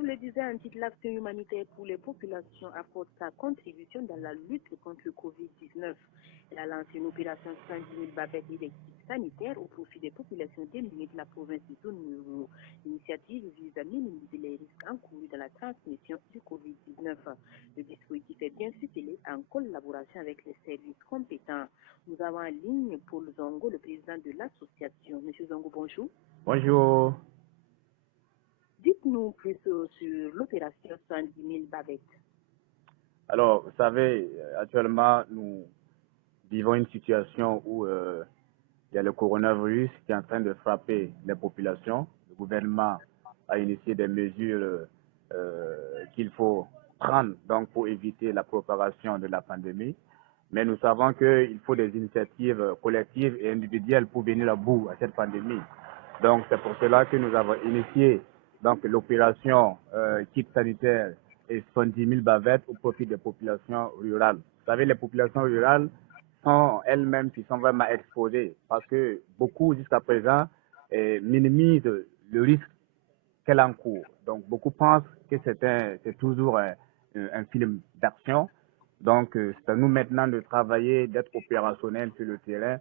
vous le disais, un titre, l'action humanitaire pour les populations apporte sa contribution dans la lutte contre le Covid-19. Elle a lancé une opération 110 000 bavettes électriques sanitaires au profit des populations démunies de la province de zone euro. L'initiative vise à minimiser les risques encourus dans la transmission du Covid-19. Le dispositif est bien ficelé en collaboration avec les services compétents. Nous avons en ligne Paul Zongo, le président de l'association. Monsieur Zongo, bonjour. Bonjour. Dites-nous plus sur l'opération 110 000 bavettes. Alors, vous savez, actuellement, nous vivons une situation où il y a le coronavirus qui est en train de frapper les populations. Le gouvernement a initié des mesures qu'il faut prendre donc, pour éviter la propagation de la pandémie. Mais nous savons qu'il faut des initiatives collectives et individuelles pour venir à bout à cette pandémie. Donc, c'est pour cela que nous avons initié donc l'opération kit sanitaire et 70 000 bavettes au profit des populations rurales. Vous savez, les populations rurales sont elles-mêmes qui sont vraiment exposées parce que beaucoup jusqu'à présent minimisent le risque qu'elle encourt. Donc beaucoup pensent que c'est toujours un film d'action. Donc c'est à nous maintenant de travailler, d'être opérationnels sur le terrain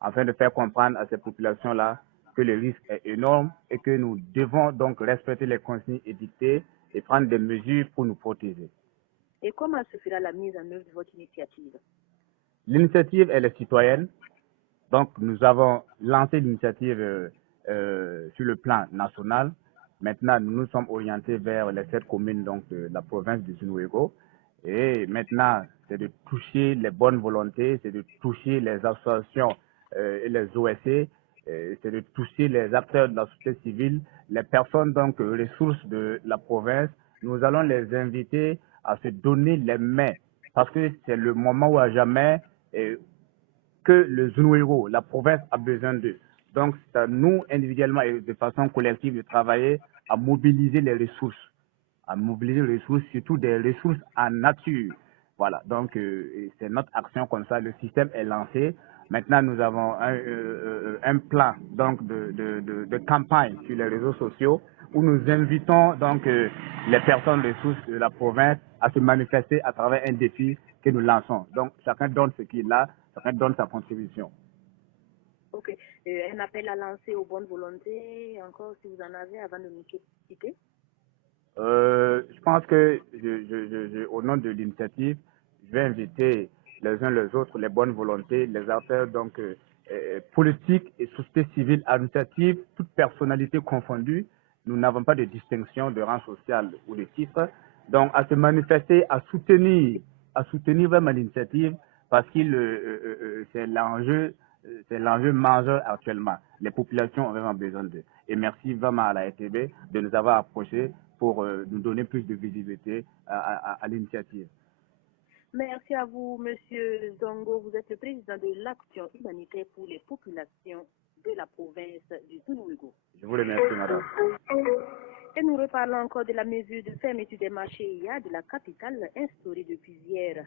afin de faire comprendre à ces populations-là que le risque est énorme et que nous devons donc respecter les consignes édictées et prendre des mesures pour nous protéger. Et comment se fera la mise en œuvre de votre initiative? L'initiative, elle est citoyenne. Donc, nous avons lancé l'initiative sur le plan national. Maintenant, nous nous sommes orientés vers les 7 communes donc, de la province du Zunuego. Et maintenant, c'est de toucher les bonnes volontés, c'est de toucher les associations et les OSC, c'est de toucher les acteurs de la société civile, les personnes donc ressources de la province. Nous allons les inviter à se donner les mains parce que c'est le moment où à jamais que le Zunuego, la province, a besoin d'eux. Donc, c'est à nous, individuellement et de façon collective, de travailler à mobiliser les ressources, surtout des ressources en nature. Voilà, donc c'est notre action comme ça. Le système est lancé. Maintenant, nous avons un plan donc de campagne sur les réseaux sociaux où nous invitons donc les personnes ressources de la province à se manifester à travers un défi que nous lançons. Donc, chacun donne ce qu'il a, chacun donne sa contribution. Ok. Un appel à lancer aux bonnes volontés, encore si vous en avez avant de nous quitter? Je pense que au nom de l'initiative, je vais inviter les uns les autres, les bonnes volontés, les acteurs donc politiques et société civile, administrative, toute personnalité confondue. Nous n'avons pas de distinction de rang social ou de titre. Donc, à se manifester, à soutenir vraiment l'initiative parce que c'est l'enjeu majeur actuellement. Les populations ont vraiment besoin d'eux. Et merci vraiment à la RTB de nous avoir approchés pour nous donner plus de visibilité à l'initiative. Merci à vous, Monsieur Zongo. Vous êtes le président de l'Action humanitaire pour les populations de la province du Zunuego. Je vous remercie, madame. Et nous reparlons encore de la mesure de fermeture des marchés IA de la capitale instaurée depuis hier.